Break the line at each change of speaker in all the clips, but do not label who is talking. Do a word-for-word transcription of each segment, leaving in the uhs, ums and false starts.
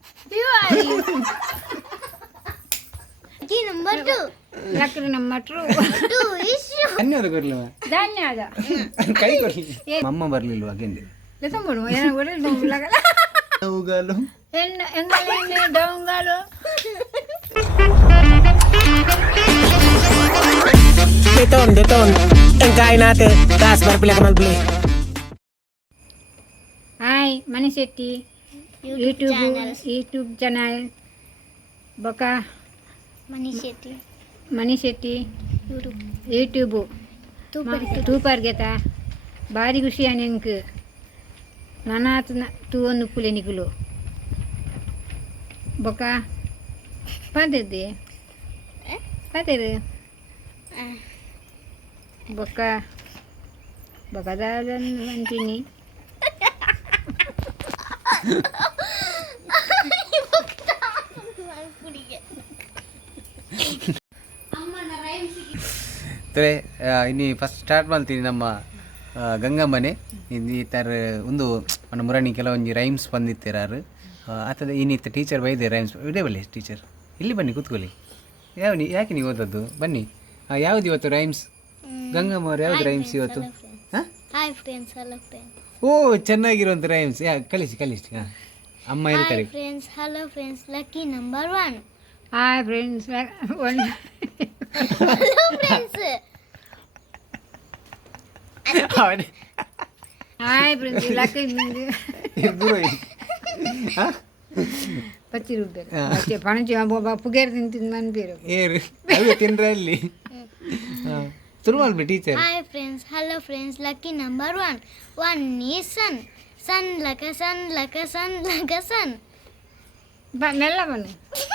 You are you. Lucky number two. Lucky number two. Two is you.
ಧನ್ಯವಾದ ಕೊರ್ಲಿವ
ಧನ್ಯವಾದ.
ಕೈ ಕೊರ್ಲಿ ಅಮ್ಮ ಬರ್ಲಿಲ್ವಾ ಹಾಗೆಂದೆ
ಲೆಸಂಬಡು ಏನ ಒಳ್ಳೆ ಡೊಂಗಲ.
ಡೌಗಾಲು
ಎನ್ನ ಎಂಗಲೇನೆ ಡೊಂಗಲು.
Deton, deton. Engkain natin. Taas barpila ka magbili.
Hi, Mani Setti. YouTube channel. YouTube channel. Baka
Mani Setti.
Mani Setti.
YouTube.
YouTube.
Super.
Super geta. Bari ಖುಷಿ ಅನೆಂಕ್ ನಾನಾತ್ ತೂ ಒಂದು ಪುಲೆ ನಿಗುಲು ಬೊಕ ಪಂದಿದ್ದೆ ಪಂದಿರು ಬೊಕ ಬೊಕದಾದನ್ ಅಂತೀನಿ
ತಾರೆ ಇನ್ನು ಫಸ್ಟ್ ಸ್ಟಾರ್ಟ್ ಮಾಡ್ತೀನಿ ನಮ್ಮ ಗಂಗಮ್ಮನೆ ಈ ಥರ ಒಂದು మన ಮುರಾಣಿ ಕೆಲವೊಂದು ರೈಮ್ಸ್ ಬಂದಿತ್ತಿರಾರು ಆತದ ಇನ್ನಿತ್ತ ಟೀಚರ್ ಬೈದೆ ರೈಮ್ಸ್ ಇದೇ ಬಲ್ಲಿ ಟೀಚರ್ ಇಲ್ಲಿ ಬನ್ನಿ ಕೂತ್ಕೊಳ್ಳಿ ಯಾವ ನೀ ಯಾಕೆ ನೀವು ಓದದ್ದು ಬನ್ನಿ ಯಾವ್ದು ಇವತ್ತು ರೈಮ್ಸ್ ಗಂಗಮ್ಮ ಅವ್ರು ಯಾವ್ದು ರೈಮ್ಸ್ ಇವತ್ತು ಹಾಂ
Hi friends, hello friends.
ಓ ಚೆನ್ನಾಗಿರುವಂಥ ರೈಮ್ಸ್ ಯಾ ಕಲಿಸಿ ಕಲಿಸಿ ಹಾಂ ಅಮ್ಮ ಹೇಳ್ತಾರೆ
Hi friends, hello friends. Lucky number one.
Hi friends one
Hello friends.
Hi friends lucky
ದೂರ
ಪಚ್ಚಿ ರುಬ್ಬೇಕು ಪಣಚಿ ಪುಗೇರ್ ತಿಂತಿದ್ದು ನನ್ನ ಬೇರೆ
ಏರು ಅದೇ ತಿನ್ರ ಅಲ್ಲಿ ಹಾಂ ಶುರು ಮಾಡ್ಬಿ teacher
Hi friends, hello friends. Lucky number one. One is sun. Sun like a sun, like a sun, like a sun.
ಬ ಮೆಲ್ಲ ಬನ್ನಿ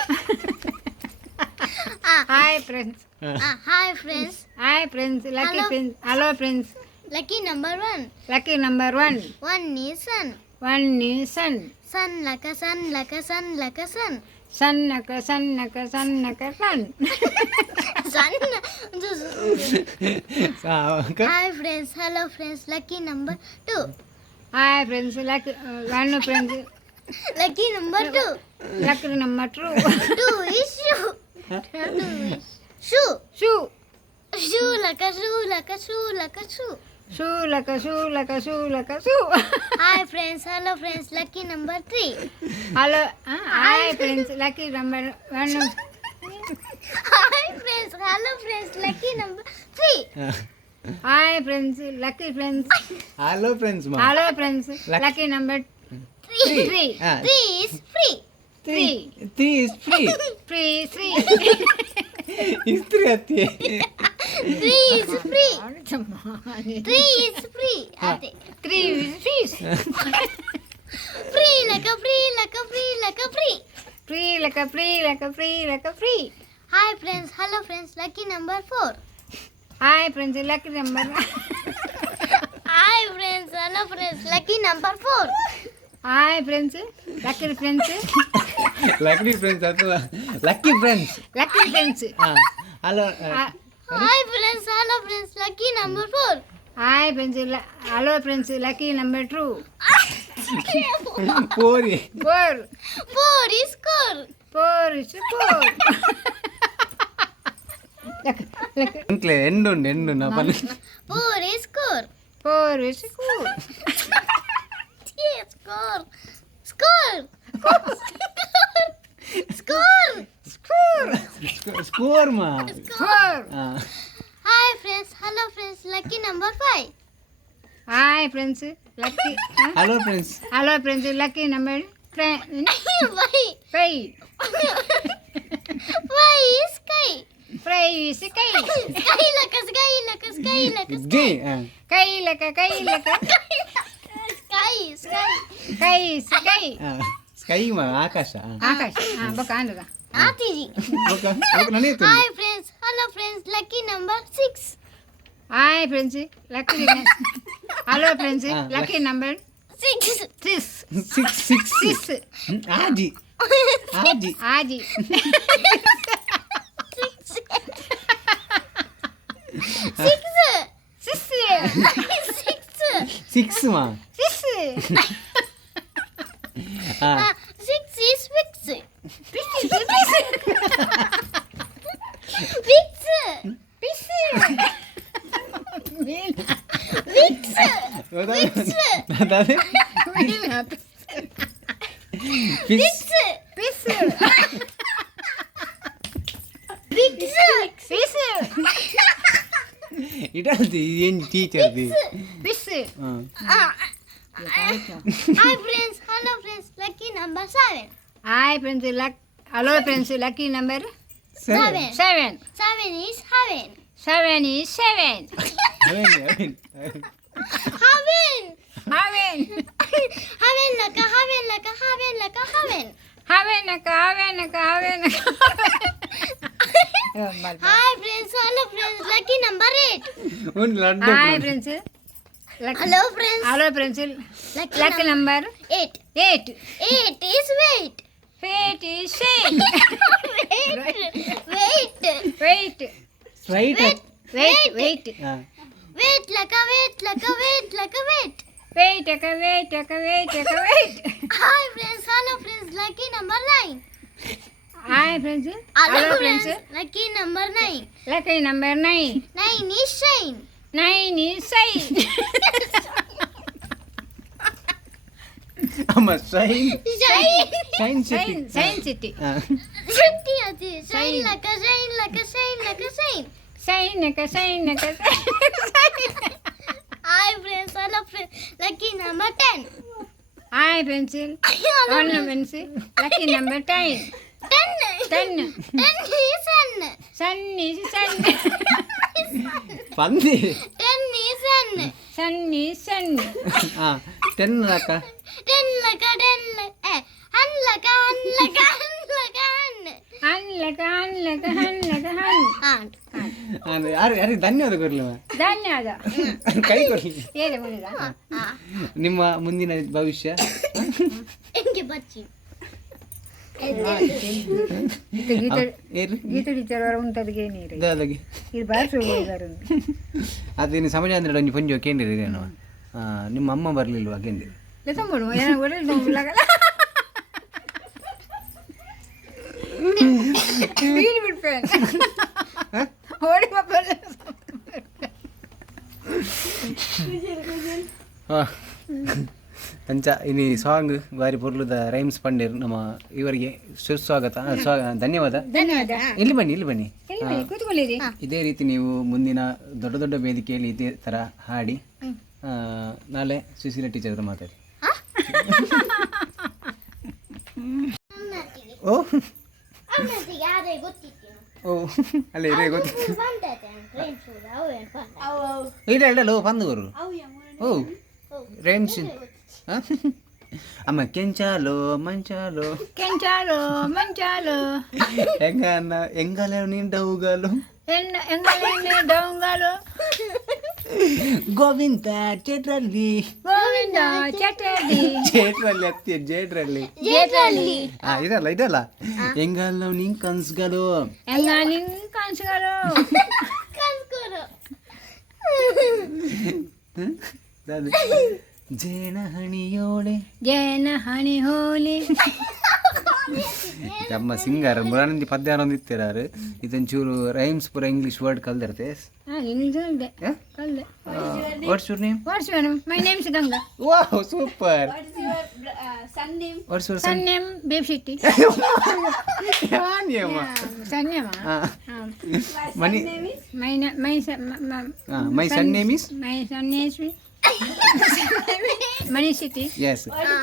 Ah,
hi friends
ah, hi friends.
Hi friends lucky
Hello.
Friends hello friends
Lucky number one.
Lucky number one
One is sun.
One sun
Sun like a sun, like a sun, like a sun.
ಸಣ್ಣಕ ಸಣ್ಣಕ ಸಣ್ಣಕ ಸಣ್ಣ
Sun. Hi friends, hello friends. Lucky number two.
Hi friends lucky one friends
Lucky number two.
Lucky number two
Two is shoe. Two is shoe.
Shoe
Shoe like a shoe, like a shoe, like a shoe.
Shoe like a shoe like a shoe like a shoe
Hi friends, hello friends. Lucky number three.
Hello hi friends lucky number one
Hi friends, hello friends. Lucky number three.
Hi friends lucky friends
hello friends ಮಾ
hello friends lucky number
Three.
Three
Three is free.
Three
three is free
free three
ಇಸ್ತ್ರಿ ಹತ್ತಿ
Three is free. Three is free. Ate.
Three fees
Free like a free, like a free, like a free.
Free like a free like a free like a free
Hi friends, hello friends. Lucky number four.
Hi friends lucky number
Hi friends, hello friends. Lucky number four.
Hi friends lucky friends
lucky friends ಅಥವಾ lucky friends
lucky friends
ಹಾಂ hello
Hi friends, hello friends. Lucky number four.
Hi friends hello friends lucky number two
ಕೋರಿ
four
Four is score.
Four is four
ಅಂಕ್ಲೆ ಎಂಡುಂಡು ಎಂಡು ನಾ ಪಲ್ಲೆ
Four is score.
Four is four
Yeah, score. Score. Score.
Four
score ಮಾ
four
ಹಾಂ
Hi friends, hello friends. Lucky number five.
Hi friends lucky
hello friends
hello friends lucky number
Why?
ಫೈ
Why is sky?
ಫ್ರೈ is ಕೈ
Sky like a sky like a sky like a
ಗೇ ಹಾಂ
ಕೈ ಲಕ ಕೈ ಲಕ
sky. Sky.
ಕೈ ಇಸ್ ಕೈ
ಹಾಂ ಸ್ಕೈ ಮಾ ಆಕಾಶ ಹಾಂ
ಆಕಾಶ ಹಾಂ ಬೊಕ್ಕ ಆಂದದ
Atiji.
ನಡೆಯುತ್ತೆ
Hi friends, hello friends. Lucky number six.
Hi friends lucky hello friends
ಹಾ,
lucky number
Six.
Six
six six
six
ಆಜಿ ಆಜಿ
ಆಜಿ
Six.
Six
Six.
ಸಿಕ್ಸ್ ಮಾ
ಸಿಕ್ಸ್
ಹಾಂ
Uh, six is
ಅದಾದ್ರೆ ಫಿಸ್
Fish.
Pigs.
Fish.
ಇಡಲ್ದಿ ಏನು ಟೀಚರ್ದಿ
Fish.
ಹಾಂ
Ah. Hi friends, hello friends. Lucky number seven.
Hi friends, luck. Hello friends, lucky number
Seven.
seven.
Seven is heaven.
Seven is seven.
ಅವೇನ್ ಅವೇನ್
Heaven.
Heaven.
Heaven laka heaven laka heaven laka heaven.
Heaven, heaven, heaven.
Hi friends, hello friends. Lucky number eight.
ಒಂದು ಲಡ್ಡು
Hi friends. Lucky.
Hello friends.
Hello friends.
Lucky
Lucky number
Eight.
eight.
Eight is weight.
Eight is eight.
Wait.
Wait.
Straight
Wait. Wait.
ಹಾಂ
Wait laka wait laka wait laka wait.
Wait, taka, wait, taka, wait, taka, wait.
Hi friends, hello friends. Lucky number nine.
Hi friends.
Hello,
Hello
friends.
friends.
Lucky number nine.
Lucky number nine.
Nine is shine.
Nine is eight.
ಅಮ್ಮ shine
Shine.
Shine city
Science, Science City.
ಹಾಂ
Shitty ati. Shine
Shine.
laka shine laka shine laka shine.
Sign, naka, sign, naka, sign.
Hi friends, hello friends. Lucky number ten.
Hi pencil. One pencil. Lucky number ten.
Ten.
Ten.
Ten is sun.
Sun is sun.
ಪಂದಿ
Ten is sun.
Sun is sun.
ಹಾಂ ten ಅಕ್ಕ
Ten laka ten laka. Eh. Han laka han laka han laka han.
Han, laka, han, laka, han, laka, han.
Han.
ಅಂದ್ರೆ ಯಾರು ಯಾರಿಗೆ ಧನ್ಯವಾದ ಕೊಡ್ಲಿವ
ಧನ್ಯವಾದ.
ಕೈ ಕೊಡ್ಲಿ
ಏನು ಮಾಡಿದ?
Ah.
ನಿಮ್ಮ ಮುಂದಿನ ಭವಿಷ್ಯ
Enke bacci.
ಇದು ಗೀತ
ಏರಿ
ಗೀತ ಟೀಚರ್ ಅವರ ಉಂಟದಿಗೆ ನೀರು
ಇದಾದಾಗಿ
ಇದು ಬಾರಿಸಿ ಹೋಗಿದ್ದಾರೆ.
ಅದೇನು ಸಮಾಜ ಅಂದ್ರೆ ಒಂಜಿ ಪೊಂಜಿ ಕೇಂದ್ರಿ ಏನವ ನಿಮ್ಮ ಅಮ್ಮ ಬರಲಿಲ್ವಾ ಕೇಂದ್ರಿ
ಲೆಸಂಬಡು ಏನೋ ಒಳ್ಳೆ ನೋಡ್ಲಾಗಲ್ಲ. ಬೀಡಿ ಬಿಡ್ಪೇನೆ ಓಡಿ ಮಕ್ಕಳು.
ಅಂಚ ಇನಿ ಸಾಂಗ್ ಬಾರಿ ಪೊರ್ಲುದ ರೈಮ್ಸ್ ಪಂಡಿರ್ ನಮ್ಮ ಇವರಿಗೆ ಸುಸ್ವಾಗತ ಆ, ಸ್ವಾ- ಧನ್ಯವಾದ.
ಧನ್ಯವಾದ.
ಇಲ್ಲಿ ಬನ್ನಿ ಇಲ್ಲಿ ಬನ್ನಿ
ಎಲ್ಲಿ ಬನ್ನಿ, ಕೂತ್ಕೊಳ್ಳಿರಿ.
ಇದೇ ರೀತಿ ನೀವು ಮುಂದಿನ ದೊಡ್ಡ ದೊಡ್ಡ ವೇದಿಕೆಯಲ್ಲಿ ಇದೇ ಥರ ಹಾಡಿ ಆ, ನಾಳೆ ಸುಶೀಲ ಟೀಚರ್ ಹತ್ರ ಮಾತಾಡಿ. ಓ
Ammatti ಯಾರೇ ಗೊತ್ತಿತ್ತು.
ಓ ಅಲ್ಲೇ ಇರೇ ಗೊತ್ತಿತ್ತು
ಬಂದತೆ ಫ್ರೆಂಡ್ಸ್ ಅವು ಏನು ಬಂದ.
ಇಲ್ಲ ಇಲ್ಲ ಪಂದುವರು ಓ ರೈಮ್ಸ್ ಅಮ್ಮ ಕೆಂಚಾಲೋ ಮಂಚಾಲೋ
ಕೆಂಚಾಲು ಮಂಚಾಲು
ಹೆಂಗನ್ನ ಹೆಂಗಲ ನಿಂಡವುಗಳು
ಎನ್ನ ಎಂಗಲೆಣ್ಣೆ ಡೊಂಗಲು
ಗೋವಿಂದ ಚೇಟ್ರಲ್ಲಿ
ಗೋವಿಂದ ಚಟಡಿ
ಚೇಟ್ರಲ್ಲಿ ಹತ್ತಿ ಜೇಟ್ರಲ್ಲಿ
ಜೇಟಲ್ಲಿ
ಹಾ ಇದಲ್ಲ ಇದಲ್ಲ ಹೆಂಗಲ್ಲ ನಿನ್ ಕನ್ಸ್ಗಳು
ಎಂಗ ನಿಂಗ್ ಕಾಣಿಸ್ಗಳು
ಕಲ್ಕೊರು.
ಅದು ಜೇನ ಹಣಿಯೋಳೆ
ಜೇನ ಹಣಿ ಹೋಲಿ
ನಮ್ಮ ಸಿಂಗರ್ ಮುರಾನಂದಿ ಪದ್ಯ ಅನ್ನೊಂದಿತ್ತಿರಾರು ಇದೊಂಚೂರು ರೈಮ್ಸ್ ಪೂರ ಇಂಗ್ಲಿಷ್ ವರ್ಡ್ ಕಲ್ದಿರ್ತೆ
ಇಂಗ್ಲೀಷ್ ಕಲ್ದೆ ಕಲ್ದೆ
what's your name
what's your my name is Ganga.
Wow super what's your
son name ಬೇಬ್ ಶೆಟ್ಟಿ.
ಯಾನ್ಯಮ್ಮ
ಸನ್ಯಮ
Mani
my my
my son name is
my son name Mani Shetty.
Yes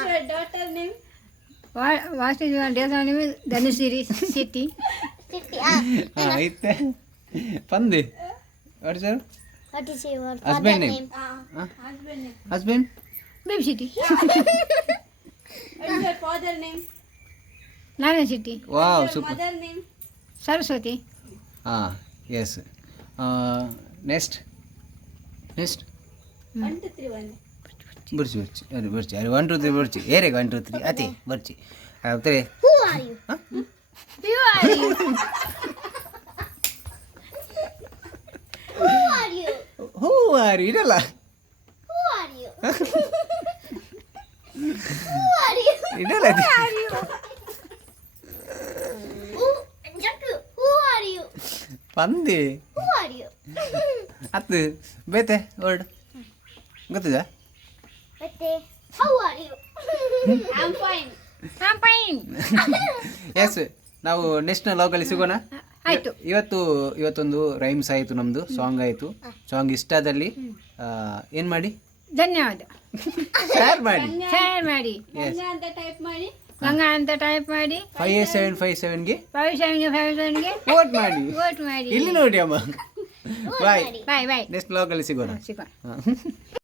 what is your dad's name Dhanushree Shetty.
City. Ah.
ಹಾ ಐತೆ ಪಂದಿ what's your
What is your
Husband
father
name?
name?
Husband
ಬೇಬ್ Shetty.
What is your father name?
Narayana Shetty.
Wow super
Mother name?
Saraswati.
ಹಾಂ yes next next
One, two, three, one.
ಬರ್ಚಿ ಬರ್ಚಿ ಅರೆ ಬರ್ಚಿ ಅರೆ ಒನ್ ಟು ತ್ರೀ ಬರ್ಚಿ ಏರೆಗೆ ಒನ್ ಟು ತ್ರೀ ಅತಿ ಬರ್ಚಿ ಆಗ್ತಾರೆ
Who are you?
You are you.
Who are you?
Who are ಇದಲ್ಲ
Who are you? Who are you?
ಇದಲ್ಲ
Who? Jakku. Who are you?
ಪಂದಿ
Who are you?
ಹತ್ತು ಬೇತೆ ವರ್ಡ್ ಗೊತ್ತಿದ
ಮತ್ತೆ how are you?
I'm fine.
I'm fine.
Yes ನಾವು next ಲಾಗಲ್ಲಿ ಸಿಗೋಣ.
ಆಯ್ತು.
ಇವತ್ತು ಇವತ್ತೊಂದು ರೈಮ್ಸ್ ಆಯಿತು, ನಮ್ಮದು ಸಾಂಗ್ ಆಯಿತು. ಸಾಂಗ್ ಇಷ್ಟ ಆದಲ್ಲಿ ಏನು ಮಾಡಿ,
ಧನ್ಯವಾದ.
ಶೇರ್ ಮಾಡಿ,
ಶೇರ್ ಮಾಡಿ,
ಗಂಗಾ ಅಂತ ಟೈಪ್ ಮಾಡಿ
ಗಂಗಾ ಅಂತ ಟೈಪ್ ಮಾಡಿ
ಫೈವ್ ಏಟ್ ಸೆವೆನ್ ಫೈವ್ ಸೆವೆನ್ಗೆ
ಫೈವ್ ಸೆವೆನ್ಗೆ ಫೈವ್ ಸೆವೆನ್ಗೆ
ವೋಟ್ ಮಾಡಿ,
ವೋಟ್ ಮಾಡಿ.
ಇಲ್ಲಿ ನೋಡಿ ಅಮ್ಮ. ಬಾಯ್,
ಬಾಯ್ ಬಾಯ್.
ನೆಕ್ಸ್ಟ್ ಲಾಗಲ್ಲಿ ಸಿಗೋಣ.
ಸಿಗೋಣ.
ಹಾಂ.